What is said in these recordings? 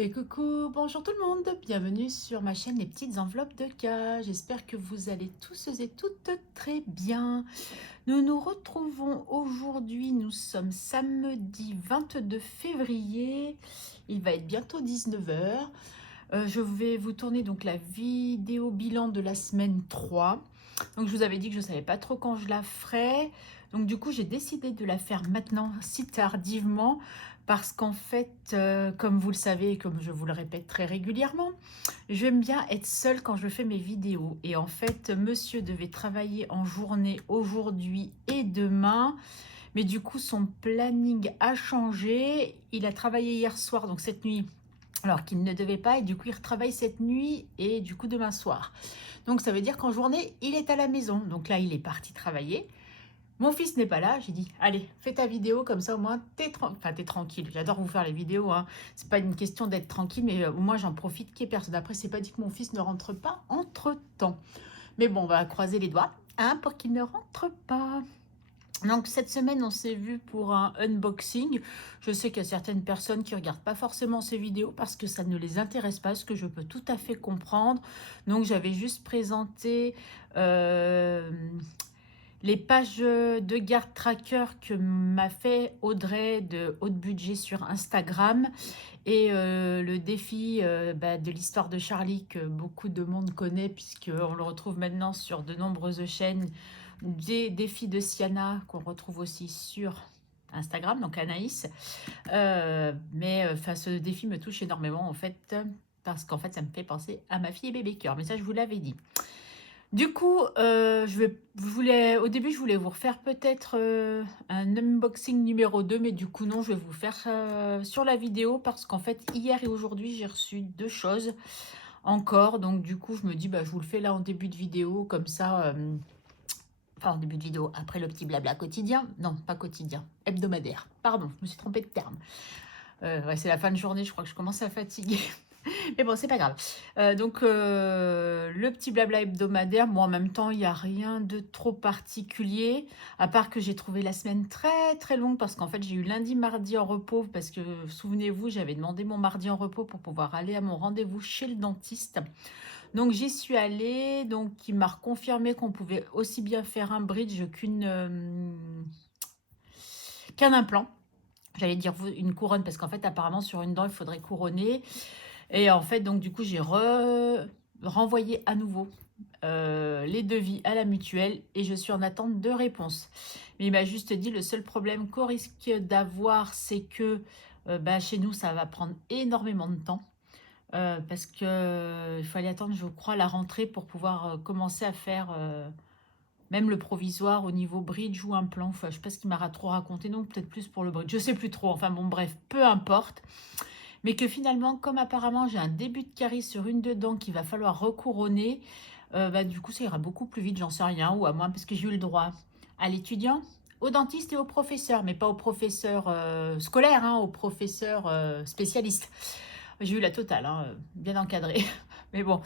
Et coucou, bonjour tout le monde, bienvenue sur ma chaîne Les Petites Enveloppes de K. J'espère que vous allez tous et toutes très bien. Nous nous retrouvons aujourd'hui, nous sommes samedi 22 février, il va être bientôt 19 heures. Je vais vous tourner donc la vidéo bilan de la semaine 3. Donc je vous avais dit que je ne savais pas trop quand je la ferais. Donc du coup j'ai décidé de la faire maintenant si tardivement parce qu'en fait, comme vous le savez et comme je vous le répète très régulièrement, j'aime bien être seule quand je fais mes vidéos. Et en fait, monsieur devait travailler en journée aujourd'hui et demain. Mais du coup, son planning a changé. Il a travaillé hier soir, donc cette nuit, alors qu'il ne devait pas. Et du coup, il retravaille cette nuit et du coup demain soir. Donc ça veut dire qu'en journée, il est à la maison. Donc là, il est parti travailler. Mon fils n'est pas là, j'ai dit, allez, fais ta vidéo, comme ça au moins, t'es tranquille. J'adore vous faire les vidéos, hein. C'est pas une question d'être tranquille, mais au moins j'en profite qu'il n'y ait personne. Après, c'est pas dit que mon fils ne rentre pas entre-temps. Mais bon, on va croiser les doigts, hein, pour qu'il ne rentre pas. Donc cette semaine, on s'est vu pour un unboxing. Je sais qu'il y a certaines personnes qui ne regardent pas forcément ces vidéos parce que ça ne les intéresse pas, ce que je peux tout à fait comprendre. Donc j'avais juste présenté les pages de garde tracker que m'a fait Audrey de Haute Budget sur Instagram et le défi de l'histoire de Charlie que beaucoup de monde connaît puisqu'on le retrouve maintenant sur de nombreuses chaînes, des défis de Siana qu'on retrouve aussi sur Instagram, donc Anaïs. Ce défi me touche énormément en fait parce qu'en fait ça me fait penser à ma fille et bébé cœur, mais ça je vous l'avais dit. Du coup, au début, je voulais vous refaire peut-être un unboxing numéro 2, mais du coup, non, je vais vous faire sur la vidéo parce qu'en fait, hier et aujourd'hui, j'ai reçu deux choses encore. Donc, du coup, je me dis, bah, je vous le fais là en début de vidéo, comme ça, enfin, en début de vidéo, après le petit blabla quotidien. Non, pas quotidien, hebdomadaire. Pardon, je me suis trompée de terme. Ouais, c'est la fin de journée, je crois que je commence à fatiguer. Mais bon, c'est pas grave. Le petit blabla hebdomadaire, bon, en même temps, il n'y a rien de trop particulier, à part que j'ai trouvé la semaine très très longue, parce qu'en fait, j'ai eu lundi, mardi en repos, parce que, souvenez-vous, j'avais demandé mon mardi en repos pour pouvoir aller à mon rendez-vous chez le dentiste. Donc, j'y suis allée, donc il m'a reconfirmé qu'on pouvait aussi bien faire un bridge qu'un implant. J'allais dire une couronne, parce qu'en fait, apparemment, sur une dent, il faudrait couronner. Et en fait, donc du coup, j'ai renvoyé à nouveau les devis à la mutuelle et je suis en attente de réponse. Mais il m'a juste dit, le seul problème qu'on risque d'avoir, c'est que chez nous, ça va prendre énormément de temps. Parce que il fallait attendre, je crois, la rentrée pour pouvoir commencer à faire même le provisoire au niveau bridge ou implant. Enfin, je sais pas ce qu'il m'a trop raconté, non, peut-être plus pour le bridge. Je sais plus trop. Enfin bon, bref, peu importe. Mais que finalement, comme apparemment j'ai un début de carie sur une de dents qu'il va falloir recouronner, du coup ça ira beaucoup plus vite, j'en sais rien, ou à moins parce que j'ai eu le droit à l'étudiant, au dentiste et au professeur, mais pas au professeur scolaire, hein, au professeur spécialiste. J'ai eu la totale, hein, bien encadrée. Mais bon,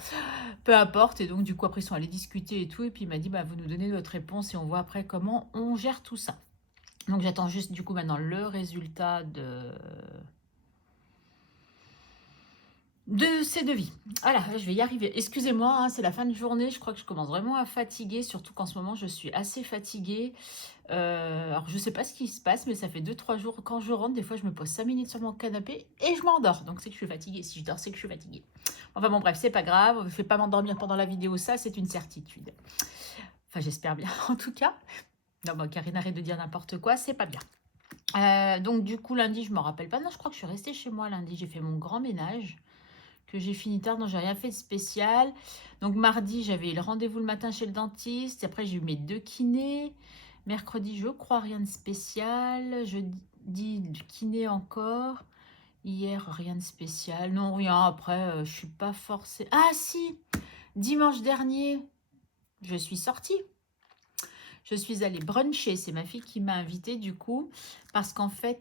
peu importe. Et donc du coup après ils sont allés discuter et tout, et puis il m'a dit, bah, vous nous donnez votre réponse et on voit après comment on gère tout ça. Donc j'attends juste du coup maintenant le résultat de ces devis. Voilà, je vais y arriver. Excusez-moi, hein, c'est la fin de journée. Je crois que je commence vraiment à fatiguer, surtout qu'en ce moment, je suis assez fatiguée. Alors, je ne sais pas ce qui se passe, mais ça fait 2-3 jours. Quand je rentre, des fois, je me pose 5 minutes sur mon canapé et je m'endors. Donc, c'est que je suis fatiguée. Si je dors, c'est que je suis fatiguée. Enfin, bon, bref, c'est pas grave. Je ne vais pas m'endormir pendant la vidéo. Ça, c'est une certitude. Enfin, j'espère bien, en tout cas. Non, bon, Karine, arrête de dire n'importe quoi. C'est pas bien. Donc, du coup, lundi, je ne me rappelle pas. Non, je crois que je suis restée chez moi lundi. J'ai fait mon grand ménage. Que j'ai fini tard, donc j'ai rien fait de spécial. Donc mardi, j'avais le rendez-vous le matin chez le dentiste. Après, j'ai eu mes 2 kinés. Mercredi, je crois, rien de spécial. Jeudi, du kiné encore. Hier, rien de spécial. Non, rien. Après, je suis pas forcée. Ah si, dimanche dernier, je suis sortie. Je suis allée bruncher. C'est ma fille qui m'a invitée du coup. Parce qu'en fait,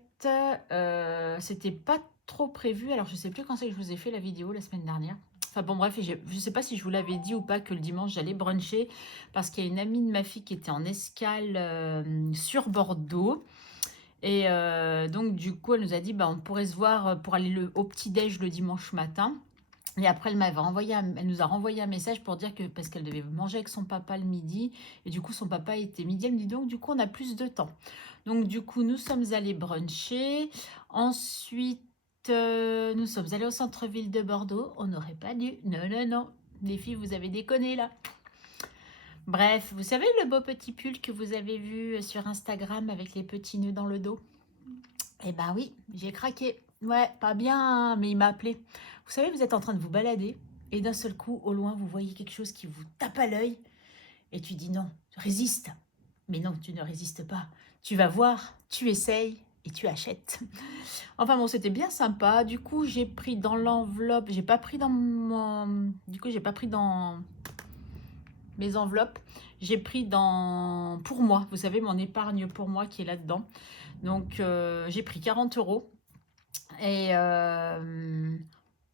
c'était pas trop prévu. Alors, je sais plus quand c'est que je vous ai fait la vidéo la semaine dernière. Enfin bon, bref, je ne sais pas si je vous l'avais dit ou pas que le dimanche, j'allais bruncher. Parce qu'il y a une amie de ma fille qui était en escale sur Bordeaux. Et donc, du coup, elle nous a dit, bah, on pourrait se voir pour aller au petit-déj le dimanche matin. Et après, elle nous a renvoyé un message pour dire que, parce qu'elle devait manger avec son papa le midi, et du coup, son papa était midi, elle me dit donc, du coup, on a plus de temps. Donc, du coup, nous sommes allés bruncher. Ensuite, nous sommes allés au centre-ville de Bordeaux. On n'aurait pas dû. Non, non, non. Les filles, vous avez déconné là. Bref, vous savez le beau petit pull que vous avez vu sur Instagram avec les petits nœuds dans le dos? Eh ben oui, j'ai craqué. Ouais, pas bien, mais il m'a appelé. Vous savez, vous êtes en train de vous balader et d'un seul coup, au loin, vous voyez quelque chose qui vous tape à l'œil et tu dis non, résiste. Mais non, tu ne résistes pas. Tu vas voir, tu essayes et tu achètes. Enfin bon, c'était bien sympa. Du coup, j'ai pris dans l'enveloppe, j'ai pas pris dans mon... Du coup, j'ai pas pris dans mes enveloppes. J'ai pris dans... Pour moi, vous savez, mon épargne pour moi qui est là-dedans. Donc, j'ai pris 40 euros. Et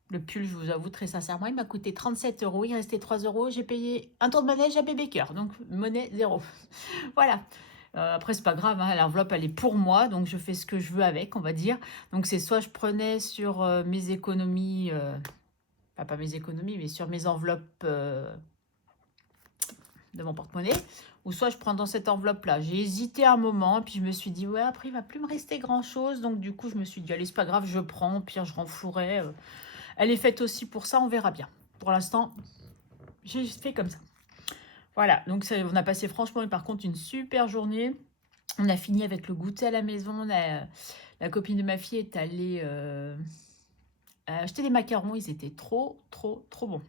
le pull, je vous avoue très sincèrement, il m'a coûté 37 euros. Il restait 3 euros. J'ai payé un tour de manège à Bébé Cœur. Donc, monnaie zéro. Voilà. Après, c'est pas grave, hein, l'enveloppe, elle est pour moi. Donc, je fais ce que je veux avec, on va dire. Donc, c'est soit je prenais sur mes économies, enfin, pas mes économies, mais sur mes enveloppes de mon porte-monnaie, ou soit je prends dans cette enveloppe-là. J'ai hésité un moment, puis je me suis dit, ouais, après, il va plus me rester grand-chose. Donc, du coup, je me suis dit, allez, c'est pas grave, je prends, pire, je renflouerai. Elle est faite aussi pour ça, on verra bien. Pour l'instant, j'ai fait comme ça. Voilà, donc ça, on a passé franchement, et par contre, une super journée. On a fini avec le goûter à la maison. La copine de ma fille est allée acheter des macarons. Ils étaient trop, trop, trop bons.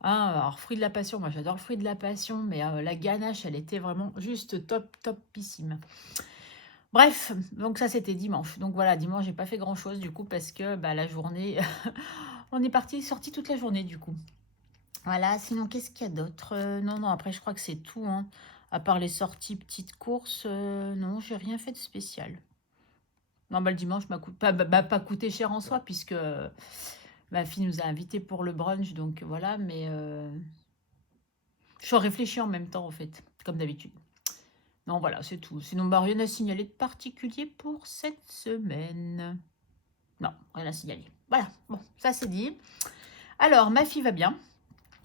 Hein, alors, fruit de la passion, moi j'adore le fruit de la passion, mais la ganache, elle était vraiment juste top, topissime. Bref, donc ça c'était dimanche. Donc voilà, dimanche, j'ai pas fait grand chose du coup parce que bah, la journée, on est sorti toute la journée du coup. Voilà, sinon qu'est-ce qu'il y a d'autre? Non, non, après je crois que c'est tout, hein. À part les sorties petites courses, non, j'ai rien fait de spécial. Non, bah le dimanche m'a pas coûté cher en soi, puisque ma fille nous a invités pour le brunch, donc voilà, mais je réfléchis en même temps, en fait, comme d'habitude. Non, voilà, c'est tout. Sinon, bah, rien à signaler de particulier pour cette semaine. Non, rien à signaler. Voilà, bon, ça c'est dit. Alors, ma fille va bien.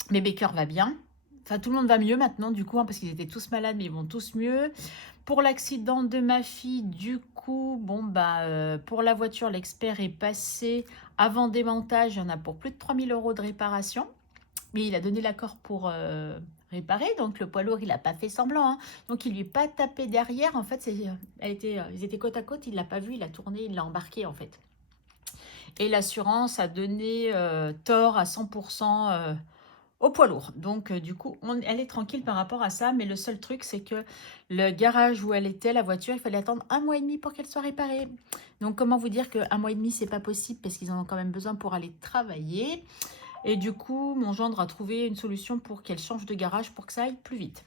Bébé Cœur va bien. Enfin, tout le monde va mieux maintenant, du coup, hein, parce qu'ils étaient tous malades, mais ils vont tous mieux. Pour l'accident de ma fille, du coup, bon, bah, pour la voiture, l'expert est passé avant démontage. Il y en a pour plus de 3000 euros de réparation. Mais il a donné l'accord pour réparer, donc le poids lourd, il n'a pas fait semblant. Hein. Donc, il ne lui est pas tapé derrière. En fait, ils étaient côte à côte, il ne l'a pas vu, il a tourné, il l'a embarqué, en fait. Et l'assurance a donné tort à 100% au poids lourd. Donc, du coup, elle est tranquille par rapport à ça. Mais le seul truc, c'est que le garage où elle était, la voiture, il fallait attendre 1 mois et demi pour qu'elle soit réparée. Donc, comment vous dire qu'un mois et demi, c'est pas possible parce qu'ils en ont quand même besoin pour aller travailler. Et du coup, mon gendre a trouvé une solution pour qu'elle change de garage pour que ça aille plus vite.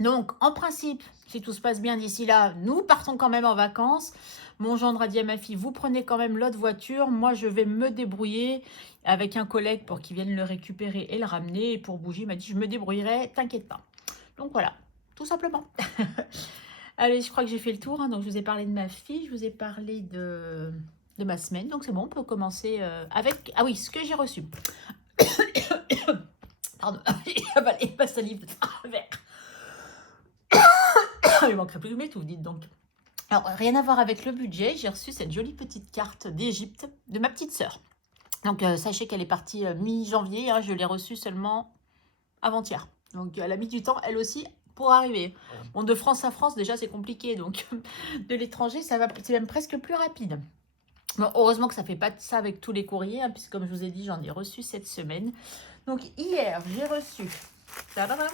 Donc, en principe, si tout se passe bien d'ici là, nous partons quand même en vacances. Mon gendre a dit à ma fille, vous prenez quand même l'autre voiture. Moi, je vais me débrouiller avec un collègue pour qu'il vienne le récupérer et le ramener. Et pour bouger, il m'a dit, je me débrouillerai, t'inquiète pas. Donc voilà, tout simplement. Allez, je crois que j'ai fait le tour. Hein. Donc, je vous ai parlé de ma fille, je vous ai parlé de ma semaine. Donc, c'est bon, on peut commencer avec... Ah oui, ce que j'ai reçu. Pardon, j'ai avalé ma salive de travers. Il manquerait plus de m'étouffer, dites donc. Alors, rien à voir avec le budget, j'ai reçu cette jolie petite carte d'Égypte de ma petite sœur. Donc, sachez qu'elle est partie mi-janvier, hein, je l'ai reçue seulement avant-hier. Donc, elle a mis du temps, elle aussi, pour arriver. Bon, de France à France, déjà, c'est compliqué. Donc, de l'étranger, c'est même presque plus rapide. Bon, heureusement que ça ne fait pas ça avec tous les courriers, hein, puisque comme je vous ai dit, j'en ai reçu cette semaine. Donc, hier, j'ai reçu... Tadadam.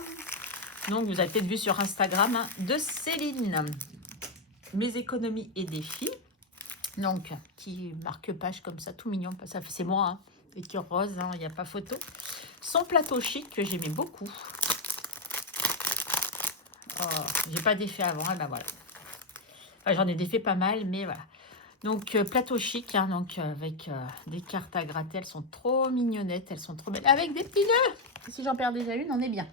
Donc, vous avez peut-être vu sur Instagram, hein, de Céline. Mes économies et défis. Donc, qui marque page comme ça, tout mignon. C'est moi, hein, écure rose, il n'y a pas photo. Son plateau chic que j'aimais beaucoup. Oh, j'ai pas d'effet avant, et ben voilà. Enfin, j'en ai défait pas mal, mais voilà. Donc, plateau chic, hein, donc, avec des cartes à gratter. Elles sont trop mignonnettes, elles sont trop belles. Avec des petits nœuds. Si j'en perds déjà une, on est bien.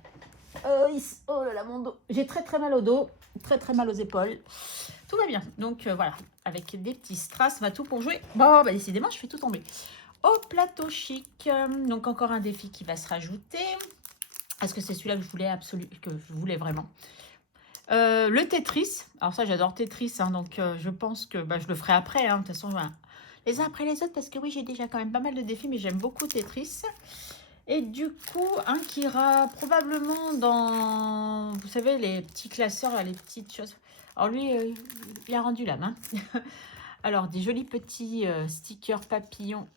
Oh là là, mon dos. J'ai très très mal au dos, très très mal aux épaules. tout va bien. Donc voilà, avec des petits strass, va tout pour jouer. Bon, bah, décidément, je fais tout tomber. Au plateau chic, donc encore un défi qui va se rajouter. Est-ce que c'est celui-là que je voulais que je voulais vraiment? Le Tetris. Alors ça, j'adore Tetris, hein, donc je pense que bah, je le ferai après. Hein, de toute façon, voilà. Les uns après les autres, parce que oui, j'ai déjà quand même pas mal de défis, mais j'aime beaucoup Tetris. Et du coup, un qui ira probablement dans, vous savez, les petits classeurs, là, les petites choses. Alors lui, il a rendu l'âme. Hein. Alors, des jolis petits stickers papillons.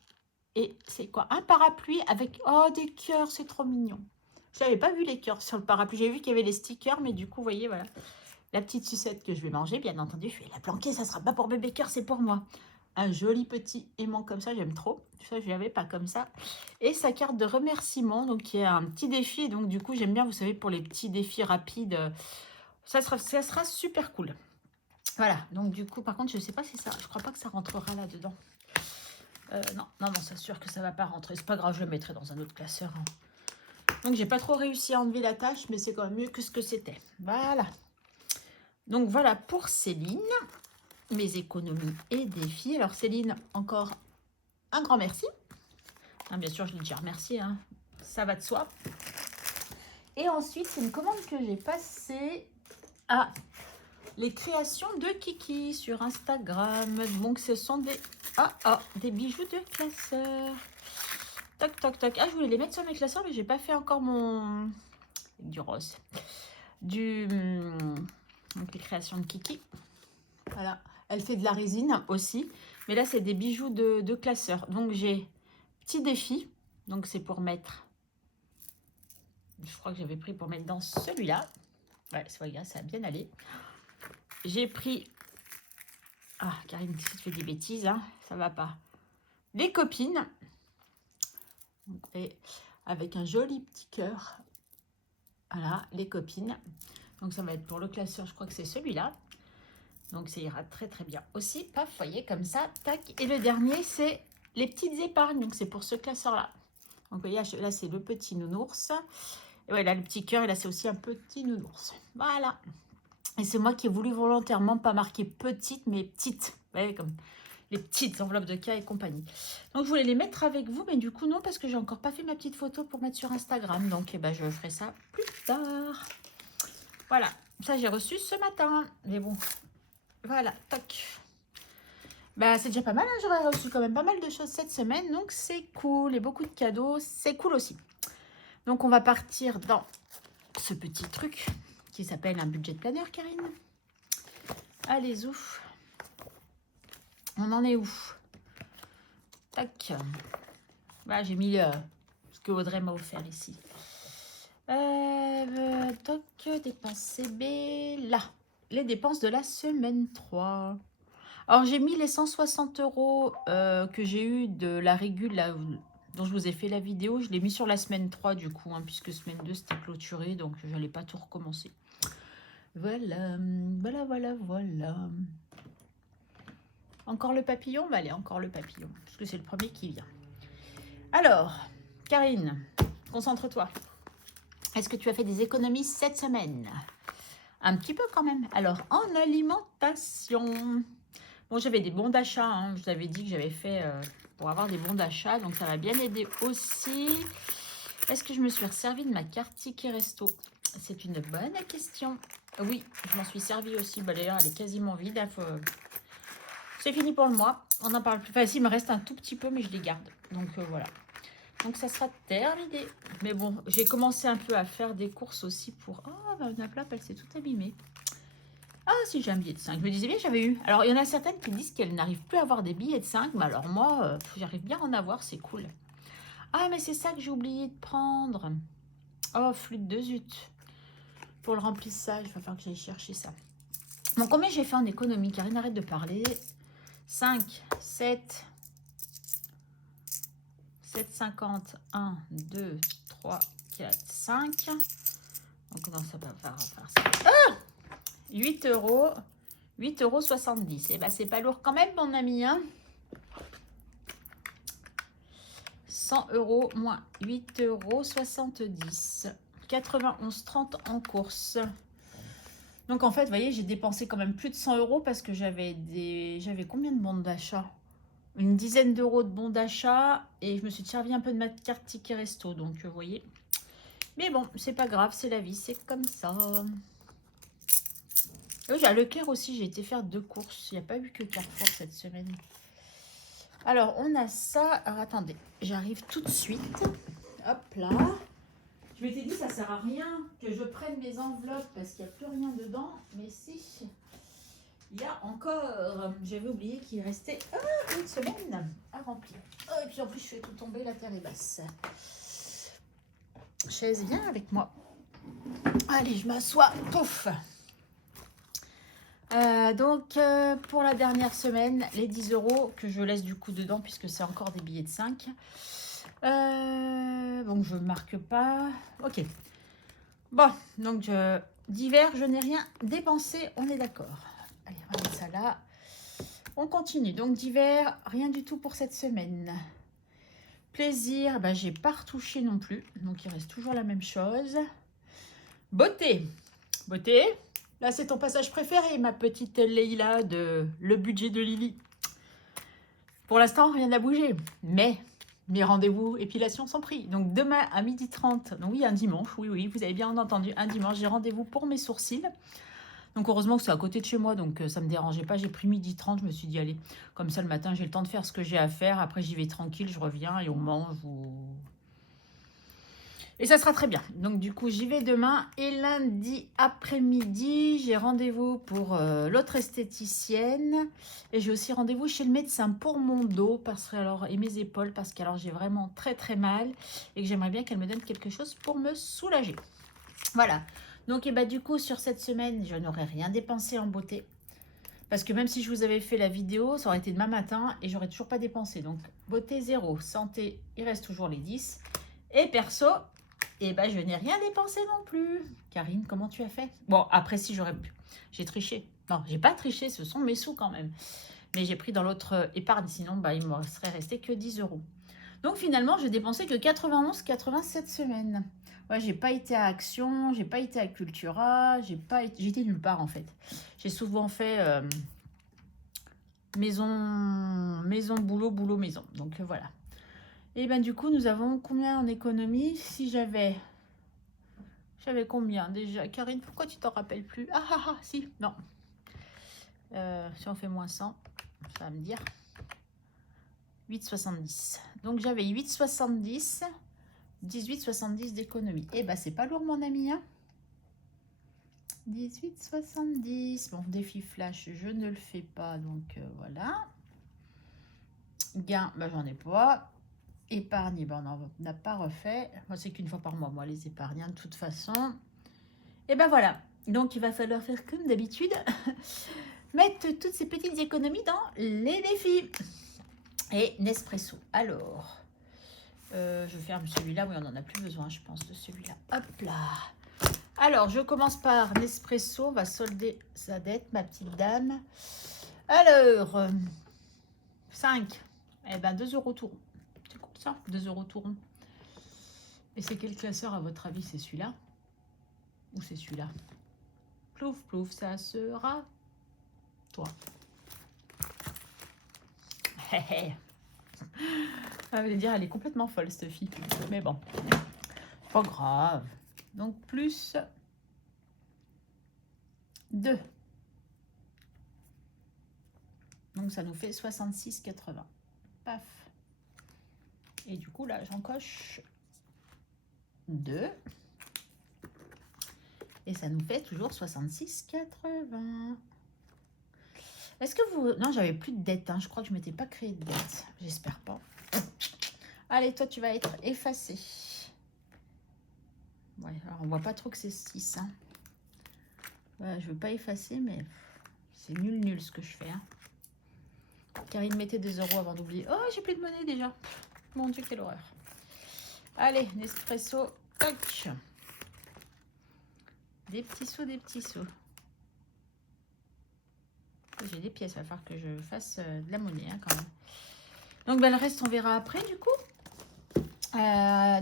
Et c'est quoi? Un parapluie avec, oh, des cœurs, c'est trop mignon. Je n'avais pas vu les cœurs sur le parapluie. J'ai vu qu'il y avait les stickers, mais du coup, vous voyez, voilà. La petite sucette que je vais manger, bien entendu, je vais la planquer. Ça ne sera pas pour bébé cœur, c'est pour moi. Un joli petit aimant comme ça, j'aime trop. Ça, je l'avais pas comme ça. Et sa carte de remerciement, donc qui est un petit défi. Donc du coup, j'aime bien, vous savez, pour les petits défis rapides, ça sera super cool. Voilà, donc du coup, par contre, je ne sais pas si ça, je crois pas que ça rentrera là-dedans. Non, c'est sûr que ça va pas rentrer. C'est pas grave, je le mettrai dans un autre classeur. Hein. Donc, j'ai pas trop réussi à enlever la tâche, mais c'est quand même mieux que ce que c'était. Voilà. Donc, voilà pour Céline. Mes économies et défis. Alors, Céline, encore un grand merci. Hein, bien sûr, je l'ai déjà remercié. Hein. Ça va de soi. Et ensuite, c'est une commande que j'ai passée à les créations de Kiki sur Instagram. Donc, ce sont des bijoux de classeur. Toc, toc, toc. Ah, je voulais les mettre sur mes classeurs, mais j'ai pas fait encore mon... Du rose. Donc, les créations de Kiki. Voilà. Elle fait de la résine aussi. Mais là, c'est des bijoux de classeur. Donc, j'ai petit défi. Donc, c'est pour mettre... Je crois que j'avais pris pour mettre dans celui-là. Ouais, regarde, ça a bien allé. J'ai pris... Ah, Karine, si tu fais des bêtises, hein, ça va pas. Les copines. Et avec un joli petit cœur. Voilà, les copines. Donc, ça va être pour le classeur, je crois que c'est celui-là. Donc, ça ira très, très bien aussi. Paf, vous voyez, comme ça, tac. Et le dernier, c'est les petites épargnes. Donc, c'est pour ce classeur-là. Donc, vous voyez, là, c'est le petit nounours. Et ouais, là, le petit cœur, et là, c'est aussi un petit nounours. Voilà. Et c'est moi qui ai voulu volontairement pas marquer petite, mais petite. Vous voyez, comme les petites enveloppes de cas et compagnie. Donc, je voulais les mettre avec vous, mais du coup, non, parce que j'ai encore pas fait ma petite photo pour mettre sur Instagram. Donc, eh ben, je ferai ça plus tard. Voilà. Ça, j'ai reçu ce matin. Mais bon, voilà, toc. Bah, c'est déjà pas mal, hein. J'aurais reçu quand même pas mal de choses cette semaine, donc c'est cool. Et beaucoup de cadeaux, c'est cool aussi. Donc, on va partir dans ce petit truc qui s'appelle un budget planner, Karine. Allez, ouf. On en est où? Tac. Bah, j'ai mis ce que Audrey m'a offert ici. Toc, dépenses CB, là. Les dépenses de la semaine 3. Alors, j'ai mis les 160 € que j'ai eu de la régule là, dont je vous ai fait la vidéo. Je l'ai mis sur la semaine 3 du coup, hein, puisque semaine 2 c'était clôturé, donc je n'allais pas tout recommencer. Voilà, voilà. Encore le papillon? Bah, allez, encore le papillon, parce que c'est le premier qui vient. Alors, Karine, concentre-toi. Est-ce que tu as fait des économies cette semaine? Un petit peu quand même. Alors, en alimentation... Bon, j'avais des bons d'achat, hein. Je vous avais dit que j'avais fait pour avoir des bons d'achat, donc ça m'a bien aidé aussi. Est-ce que je me suis resservi de ma carte ticket resto? C'est une bonne question. Oui, je m'en suis servi aussi. Bah, d'ailleurs, elle est quasiment vide. C'est fini pour le mois. On n'en parle plus. Enfin, si, il me reste un tout petit peu, mais je les garde. Donc, voilà. Donc, ça sera terminé. Mais bon, j'ai commencé un peu à faire des courses aussi pour... Oh, bah, une plaque, elle s'est tout abîmée. Ah, si j'ai un billet de 5. Je me disais bien, j'avais eu. Alors, il y en a certaines qui disent qu'elles n'arrivent plus à avoir des billets de 5. Mais alors, moi, j'arrive bien à en avoir. C'est cool. Ah, mais c'est ça que j'ai oublié de prendre. Oh, flûte de zut. Pour le remplissage, il va falloir que j'aille chercher ça. Bon, combien j'ai fait en économie? Karine, arrête de parler. 5, 7, 7,50. 1, 2, 3, 4, 5. Donc, non, ça va faire ça. Ah! 8 €. 8,70 €. Eh ben, c'est pas lourd quand même, mon ami. Hein, 100 € moins 8,70 €. 91,30 en course. Donc en fait, vous voyez, j'ai dépensé quand même plus de 100 euros parce que j'avais combien de bons d'achat? Une dizaine d'euros de bons d'achat et je me suis servi un peu de ma carte ticket resto. Donc vous voyez. Mais bon, c'est pas grave, c'est la vie, c'est comme ça. Oui, à Leclerc aussi, j'ai été faire 2 courses. Il n'y a pas eu que Carrefour cette semaine. Alors, on a ça. Alors, attendez, j'arrive tout de suite. Hop là. Je m'étais dit, ça sert à rien que je prenne mes enveloppes parce qu'il n'y a plus rien dedans. Mais si, il y a encore. J'avais oublié qu'il restait une semaine à remplir. Oh, et puis en plus, je fais tout tomber, la terre est basse. Chaise, viens avec moi. Allez, je m'assois. Pouf. Donc, pour la dernière semaine, les 10 euros que je laisse du coup dedans, puisque c'est encore des billets de 5. Donc, je ne marque pas. Ok. Bon, donc, d'hiver, je n'ai rien dépensé, on est d'accord. Allez, on va mettre ça là. On continue. Donc, d'hiver, rien du tout pour cette semaine. Plaisir, bah, j'ai pas retouché non plus. Donc, il reste toujours la même chose. Beauté. Beauté. Là, c'est ton passage préféré, ma petite Leïla de Le budget de Lily. Pour l'instant, rien n'a bougé. Mais mes rendez-vous épilation sont pris. Donc, demain à 12h30. Donc, oui, un dimanche. Oui, vous avez bien entendu. Un dimanche, j'ai rendez-vous pour mes sourcils. Donc, heureusement que c'est à côté de chez moi. Donc, ça ne me dérangeait pas. J'ai pris 12h30. Je me suis dit, allez, comme ça, le matin, j'ai le temps de faire ce que j'ai à faire. Après, j'y vais tranquille. Je reviens et on mange ou... Et ça sera très bien. Donc, du coup, j'y vais demain. Et lundi après-midi, j'ai rendez-vous pour l'autre esthéticienne. Et j'ai aussi rendez-vous chez le médecin pour mon dos et mes épaules. Parce que j'ai vraiment très, très mal. Et que j'aimerais bien qu'elle me donne quelque chose pour me soulager. Voilà. Donc, du coup, sur cette semaine, je n'aurais rien dépensé en beauté. Parce que même si je vous avais fait la vidéo, ça aurait été demain matin. Et j'aurais toujours pas dépensé. Donc, beauté 0. Santé, il reste toujours les 10. Et perso... Et je n'ai rien dépensé non plus. Karine, comment tu as fait? Bon, après, si j'aurais pu. J'ai triché. Non, j'ai pas triché, ce sont mes sous quand même. Mais j'ai pris dans l'autre épargne, sinon, il me serait resté que 10 euros. Donc, finalement, je dépensais que 91,87 semaines. Ouais, j'ai pas été à Action, j'ai pas été à Cultura, j'étais nulle part, en fait. J'ai souvent fait maison, boulot, boulot, maison. Donc, voilà. Et du coup, nous avons combien en économie? Si j'avais combien déjà? Karine, pourquoi tu t'en rappelles plus? Si, non. Si on fait moins 100, ça va me dire 8,70. Donc, j'avais 8,70, 18,70 d'économie. C'est pas lourd, mon ami, hein? 18,70. Bon, défi flash, je ne le fais pas, donc voilà. Gain, j'en ai pas. Épargne, on n'a pas refait. Moi, c'est qu'une fois par mois, moi, les épargnants, de toute façon. Et voilà. Donc, il va falloir faire comme d'habitude. Mettre toutes ces petites économies dans les défis. Et Nespresso. Alors, je ferme celui-là. Oui, on n'en a plus besoin, je pense, de celui-là. Hop là. Alors, je commence par Nespresso. On va solder sa dette, ma petite dame. Alors, 5. 2 euros tout rond. C'est cool ça, 2 euros tout rond. Et c'est quel classeur à votre avis? C'est celui-là? Ou c'est celui-là? Plouf, plouf, ça sera toi. Ça veut dire, elle est complètement folle, cette fille. Mais bon, pas grave. Donc, plus 2. Donc, ça nous fait 66,80. Paf. Et du coup, là, j'encoche 2. Et ça nous fait toujours 66,80. Est-ce que vous... Non, j'avais plus de dette. Je crois que je ne m'étais pas créé de dette. J'espère pas. Allez, toi, tu vas être effacé. Ouais, alors on voit pas trop que c'est 6. Ouais, je veux pas effacer, mais c'est nul ce que je fais. Karine, mettez 2 euros avant d'oublier. Oh, j'ai plus de monnaie déjà. Mon Dieu, quelle horreur. Allez, Nespresso. Toc. Des petits sous, des petits sous. J'ai des pièces, il va falloir que je fasse de la monnaie quand même. Donc, le reste, on verra après du coup.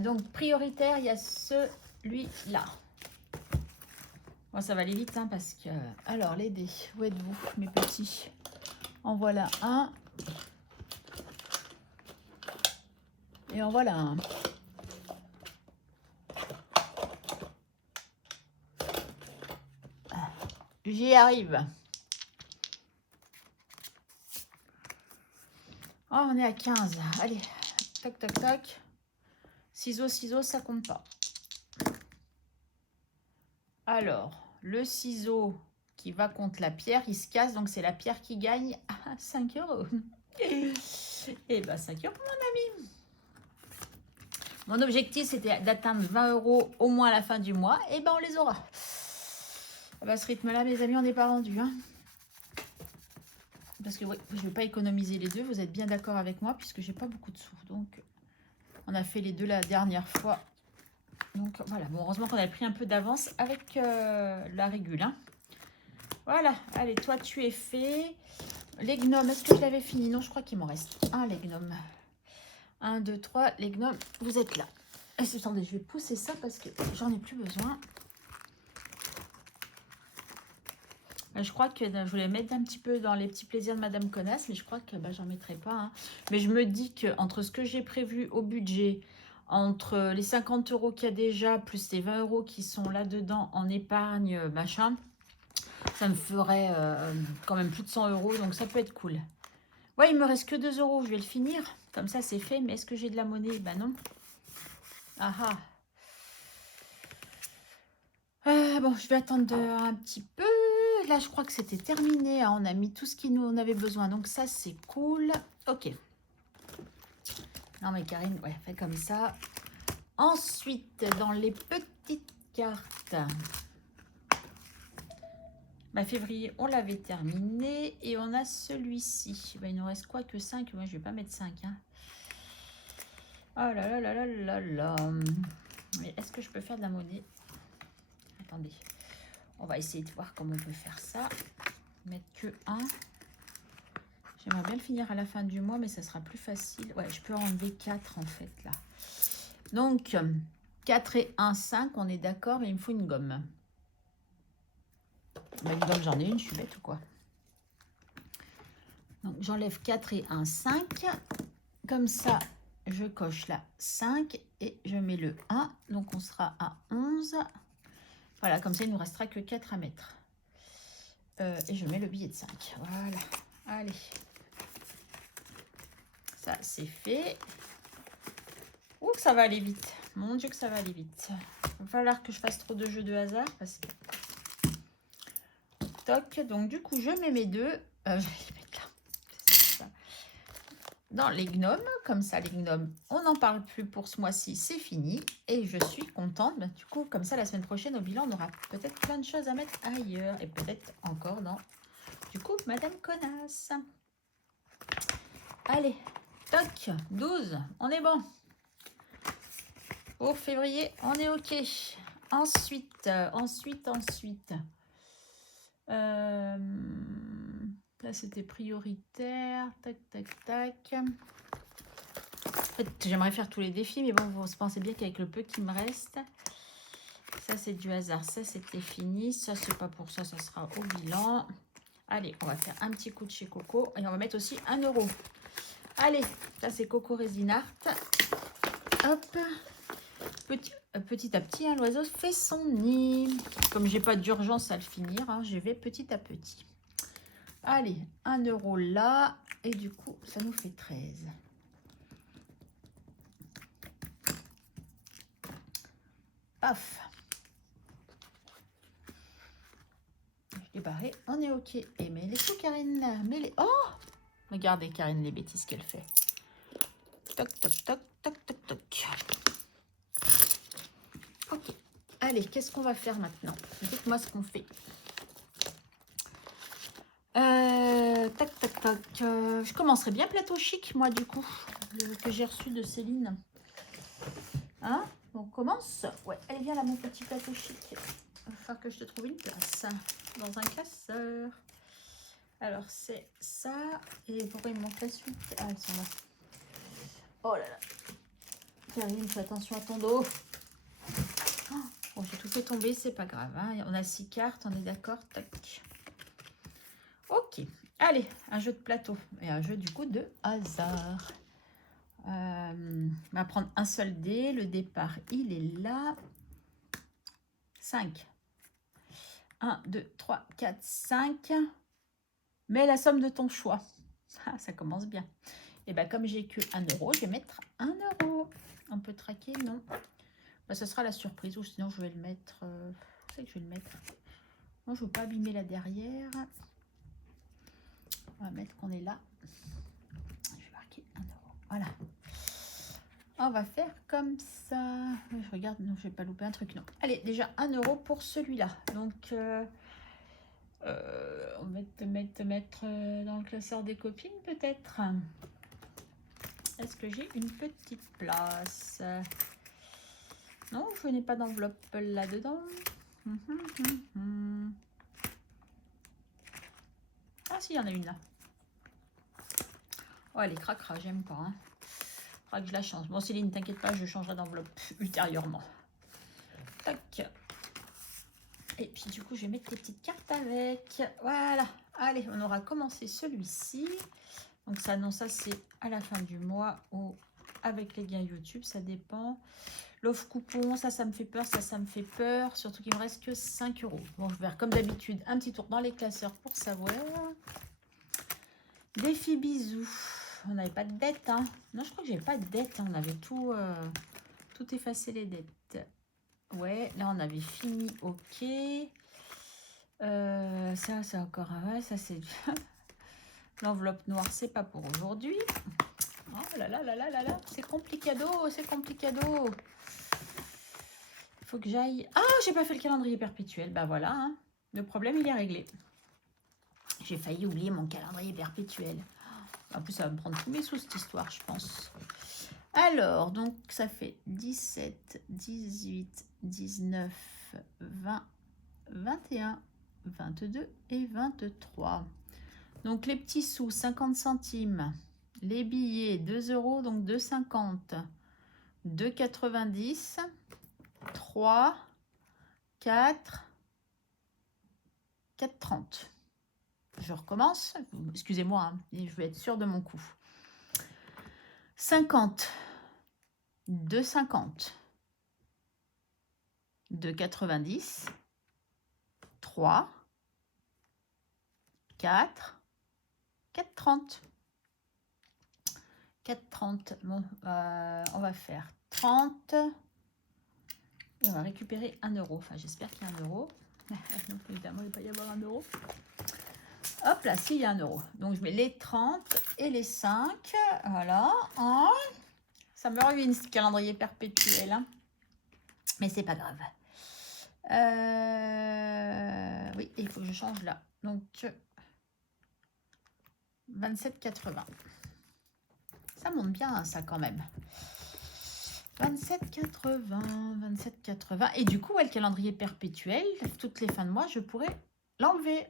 Donc, prioritaire, il y a celui-là. Bon, ça va aller vite, hein, parce que... Alors, les dés, où êtes-vous, mes petits? En voilà un. Et en voilà un. J'y arrive. Oh, on est à 15. Allez, tac, tac, tac. Ciseaux, ciseaux, ça compte pas. Alors, le ciseau qui va contre la pierre, il se casse, donc c'est la pierre qui gagne à 5 euros. Et ben 5 euros, mon ami. Mon objectif, c'était d'atteindre 20 euros au moins à la fin du mois. Et ben on les aura. À ce rythme-là, mes amis, on n'est pas rendu. Hein. Parce que oui, je ne vais pas économiser les deux. Vous êtes bien d'accord avec moi, puisque j'ai pas beaucoup de sous. Donc, on a fait les deux la dernière fois. Donc, voilà. Bon, heureusement qu'on a pris un peu d'avance avec la régule. Hein. Voilà. Allez, toi, tu es fait. Les gnomes, est-ce que je l'avais fini? Non, je crois qu'il m'en reste un, les gnomes. 1, 2, 3, les gnomes, vous êtes là. Attendez, je vais pousser ça parce que j'en ai plus besoin. Je crois que je voulais mettre un petit peu dans les petits plaisirs de Madame Connasse, mais je crois que j'en mettrai pas. Hein. Mais je me dis que entre ce que j'ai prévu au budget, entre les 50 euros qu'il y a déjà, plus les 20 euros qui sont là-dedans en épargne, machin, ça me ferait quand même plus de 100 euros, donc ça peut être cool. Ouais, il me reste que 2 euros, je vais le finir. Comme ça, c'est fait. Mais est-ce que j'ai de la monnaie? Ben non. Ah ah. Bon, je vais attendre un petit peu. Là, je crois que c'était terminé. Hein. On a mis tout ce qu'il nous en avait besoin. Donc ça, c'est cool. Ok. Non, mais Karine, ouais, fait comme ça. Ensuite, dans les petites cartes... Bah, février, on l'avait terminé. Et on a celui-ci. Bah, il nous reste quoi que 5? Moi, je vais pas mettre 5. Hein. Oh là là là là là là. Mais est-ce que je peux faire de la monnaie? Attendez. On va essayer de voir comment on peut faire ça. Mettre que 1. J'aimerais bien le finir à la fin du mois, mais ça sera plus facile. Ouais, je peux enlever 4 en fait, là. Donc, 4 et 1, 5, on est d'accord, mais il me faut une gomme. Bah, une gomme, j'en ai une, je suis bête ou quoi? Donc, j'enlève 4 et 1, 5. Comme ça, je coche là 5 et je mets le 1. Donc, on sera à 11. Voilà, comme ça, il ne nous restera que 4 à mettre. Et je mets le billet de 5. Voilà. Allez. Ça, c'est fait. Ouh, ça va aller vite. Mon Dieu que ça va aller vite. Il va falloir que je fasse trop de jeux de hasard parce que... Toc. Donc, du coup, je mets mes deux. Je vais les mettre là. Dans les gnomes. Comme ça, les gnomes, on n'en parle plus pour ce mois-ci. C'est fini. Et je suis contente. Ben, du coup, comme ça, la semaine prochaine, au bilan, on aura peut-être plein de choses à mettre ailleurs. Et peut-être encore dans... Du coup, Madame Connasse. Allez. Toc. 12. On est bon. Pour février, on est OK. Ensuite. Là, c'était prioritaire. Tac, tac, tac. En fait, j'aimerais faire tous les défis, mais bon, vous pensez bien qu'avec le peu qui me reste, ça, c'est du hasard. Ça, c'était fini. Ça, c'est pas pour ça. Ça sera au bilan. Allez, on va faire un petit coup de chez Coco. Et on va mettre aussi 1 euro. Allez, ça, c'est Coco Resin Art. Hop. Petit à petit, hein, l'oiseau fait son nid. Comme j'ai pas d'urgence à le finir, hein, je vais petit à petit. Allez, 1 euro là. Et du coup, ça nous fait 13. Paf. Je l'ai barré. On est OK. Et mais les sous, Karine. Mais les... Oh! Regardez, Karine, les bêtises qu'elle fait. Toc, toc, toc, toc, toc, toc. Ok. Allez, qu'est-ce qu'on va faire maintenant? Dites-moi ce qu'on fait. Tac, tac, tac. Je commencerai bien plateau chic, moi, du coup, que j'ai reçu de Céline. Hein? On commence? Ouais, allez, viens là, mon petit plateau chic. Il va falloir que je te trouve une place dans un classeur. Alors, c'est ça. Et pourquoi il me manque la suite? Ah, elles sont là. Oh là là. Karine, fais attention à ton dos. Oh, Bon, j'ai tout fait tomber, c'est pas grave. Hein. On a 6 cartes, on est d'accord. Tac. Ok. Allez, un jeu de plateau. Et un jeu du coup de hasard. On va prendre un seul dé. Le départ, il est là. 5. 1, 2, 3, 4, 5. Mets la somme de ton choix. Ah, ça commence bien. Et bien, comme j'ai que 1 euro, je vais mettre 1 euro. On peut traquer, non? Ben, ça sera la surprise. Ou sinon, je vais le mettre... je sais que je vais le mettre. Non, je ne veux pas abîmer la derrière. On va mettre qu'on est là. Je vais marquer 1 euro. Voilà. On va faire comme ça. Je regarde, non, je vais pas louper un truc, non. Allez, déjà 1 euro pour celui-là. Donc, on va te mettre dans le classeur des copines, peut-être. Est-ce que j'ai une petite place? Non, je n'ai pas d'enveloppe là-dedans. Ah, si, il y en a une là. Oh, elle est cracra, j'aime pas. Hein. Faudra que je la change. Bon, Céline, t'inquiète pas, je changerai d'enveloppe ultérieurement. Tac. Et puis, du coup, je vais mettre les petites cartes avec. Voilà. Allez, on aura commencé celui-ci. Donc, ça, non, ça, c'est à la fin du mois ou avec les gains YouTube, ça dépend. L'offre coupon, ça me fait peur, ça me fait peur. Surtout qu'il me reste que 5 euros. Bon, je vais faire comme d'habitude un petit tour dans les classeurs pour savoir. Défi bisous. On n'avait pas de dette, hein. Non, je crois que j'avais pas de dette. Hein. On avait tout effacé les dettes. Ouais, là, on avait fini. Ok. Ça, c'est encore... Ouais, ça, c'est... L'enveloppe noire, c'est pas pour aujourd'hui. Oh là là là là là là. C'est complicado, c'est complicado. Il faut que j'aille... Ah, j'ai pas fait le calendrier perpétuel. Bah voilà, hein. Le problème, il est réglé. J'ai failli oublier mon calendrier perpétuel. En plus, ça va me prendre tous mes sous, cette histoire, je pense. Alors, donc, ça fait 17, 18, 19, 20, 21, 22 et 23. Donc, les petits sous, 50 centimes. Les billets, 2 euros, donc 2,50. 2,90. 3, 4, 4,30. Je recommence. Excusez-moi, hein, je vais être sûre de mon coup. 50, 2,50, 2,90, 3, 4, 4,30. 4,30. Bon, on va faire 30. Et on va récupérer 1 euro. Enfin, j'espère qu'il y a 1 euro. Donc, évidemment, il ne va pas y avoir 1 euro. Hop là, si, il y a 1 euro. Donc, je mets les 30 et les 5. Voilà. Hein. Ça me ruine ce calendrier perpétuel. Hein. Mais c'est pas grave. Oui, il faut que je change là. Donc, 27,80. Ça monte bien, ça, quand même. 27,80, 27,80. Et du coup, ouais, le calendrier perpétuel, toutes les fins de mois, je pourrais l'enlever.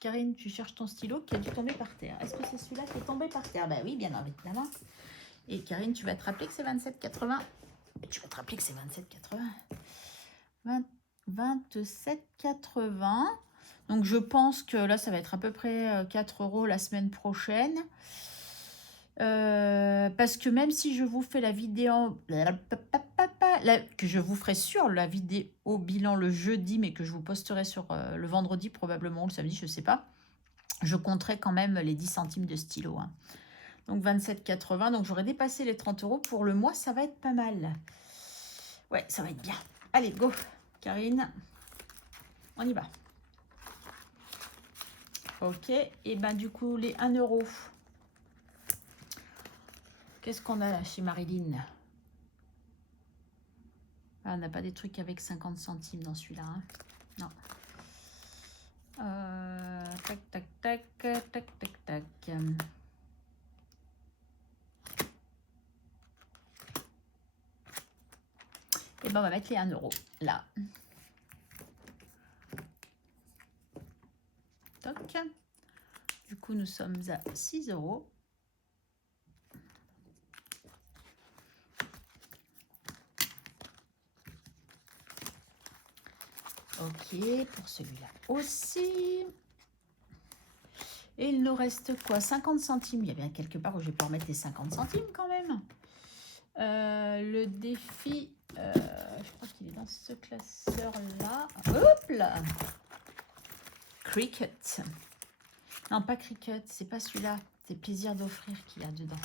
Karine, tu cherches ton stylo qui a dû tomber par terre. Est-ce que c'est celui-là qui est tombé par terre? Ben oui, bien évidemment. Et Karine, tu vas te rappeler que c'est 27,80. Et tu vas te rappeler que c'est 27,80. 27,80. Donc, je pense que là, ça va être à peu près 4 euros la semaine prochaine. Parce que même si je vous fais la vidéo que je vous ferai sur la vidéo bilan le jeudi, mais que je vous posterai sur le vendredi probablement, ou le samedi, je sais pas, je compterai quand même les 10 centimes de stylo. Hein. Donc 27,80, donc j'aurais dépassé les 30 euros. Pour le mois, ça va être pas mal. Ouais, ça va être bien. Allez, go, Karine. On y va. Ok, et ben du coup, les 1 euro. Qu'est-ce qu'on a là chez Marilyn? Ah, on n'a pas des trucs avec 50 centimes dans celui-là. Hein. Non. Tac, tac, tac, tac, tac, tac. Et ben on va mettre les 1 euro là. Toc. Du coup, nous sommes à 6 euros. Ok, pour celui-là aussi. Et il nous reste quoi? 50 centimes. Il y a bien quelque part où je vais pouvoir mettre les 50 centimes quand même. Le défi, je crois qu'il est dans ce classeur-là. Hop là! Cricket. Non, pas Cricket, c'est pas celui-là. C'est plaisir d'offrir qu'il y a dedans.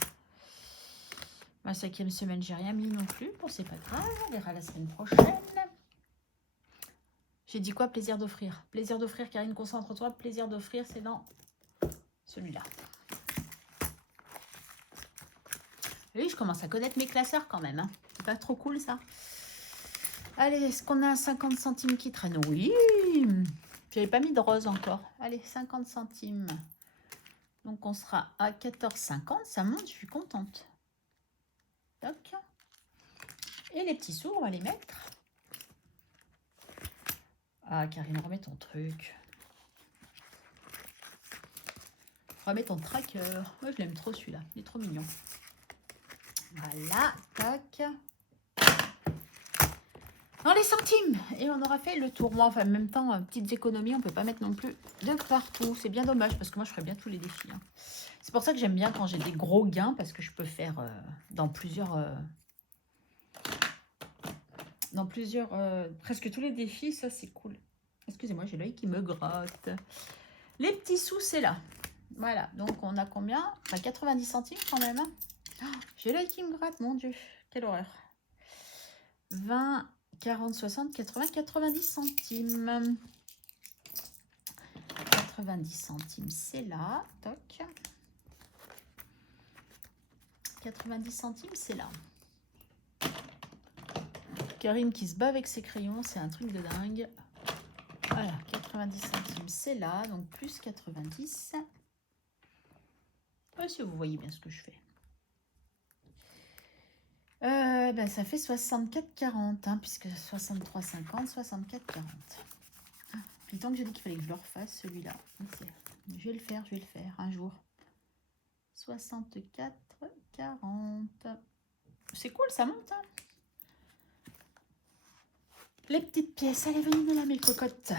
La 5e semaine, j'ai rien mis non plus. Bon, c'est pas grave, on verra la semaine prochaine. J'ai dit quoi? Plaisir d'offrir. Plaisir d'offrir, Karine, concentre-toi. Plaisir d'offrir, c'est dans celui-là. Oui, je commence à connaître mes classeurs quand même. Hein. C'est pas trop cool ça. Allez, est-ce qu'on a un 50 centimes qui traîne? Oui. J'avais pas mis de rose encore. Allez, 50 centimes. Donc on sera à 14,50. Ça monte, je suis contente. Toc. Et les petits sous, on va les mettre. Ah, Karine, remets ton truc. Remets ton tracker. Moi, je l'aime trop celui-là. Il est trop mignon. Voilà, tac. Dans les centimes. Et on aura fait le tour. Moi, enfin, en même temps, petites économies, on ne peut pas mettre non plus de partout. C'est bien dommage parce que moi, je ferais bien tous les défis. Hein. C'est pour ça que j'aime bien quand j'ai des gros gains parce que je peux faire dans plusieurs... presque tous les défis, ça, c'est cool. Excusez-moi, j'ai l'œil qui me gratte. Les petits sous, c'est là. Voilà, donc on a combien? Enfin, 90 centimes quand même. Hein. Oh, j'ai l'œil qui me gratte, mon Dieu. Quelle horreur. 20, 40, 60, 80, 90 centimes. 90 centimes, c'est là. Toc. 90 centimes, c'est là. Karine qui se bat avec ses crayons, c'est un truc de dingue. Voilà, 90 centimes, c'est là. Donc, plus 90. Si vous voyez bien ce que je fais. Ben, ça fait 64,40, hein, puisque 63,50, 64,40. Puis le temps que j'ai dit qu'il fallait que je le refasse, celui-là. Je vais le faire un jour. 64,40. C'est cool, ça monte. Hein. Les petites pièces, allez, venez là, mes cocottes.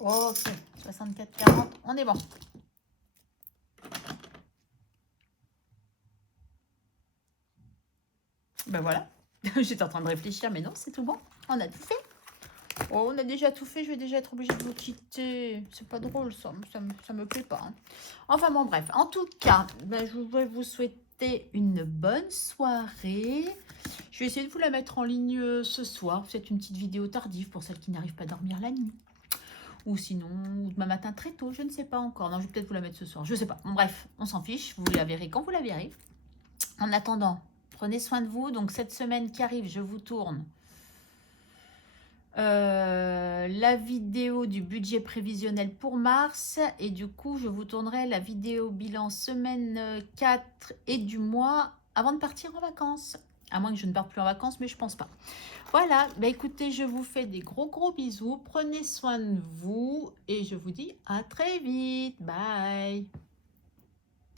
Ok, 64,40, on est bon. Ben voilà, j'étais en train de réfléchir, mais non, c'est tout bon. On a tout fait. Oh, on a déjà tout fait, je vais déjà être obligée de vous quitter. C'est pas drôle, ça me plaît pas. Hein. Enfin bon, bref. En tout cas, ben, je voudrais vous souhaiter une bonne soirée. Je vais essayer de vous la mettre en ligne ce soir. C'est une petite vidéo tardive pour celles qui n'arrivent pas à dormir la nuit. Ou sinon, demain matin très tôt, je ne sais pas encore. Non, je vais peut-être vous la mettre ce soir, je ne sais pas. Bon, bref, on s'en fiche, vous la verrez quand vous la verrez. En attendant, prenez soin de vous. Donc cette semaine qui arrive, je vous tourne la vidéo du budget prévisionnel pour mars. Et du coup, je vous tournerai la vidéo bilan semaine 4 et du mois avant de partir en vacances. À moins que je ne parte plus en vacances, mais je pense pas. Voilà, bah écoutez, je vous fais des gros bisous. Prenez soin de vous et je vous dis à très vite. Bye!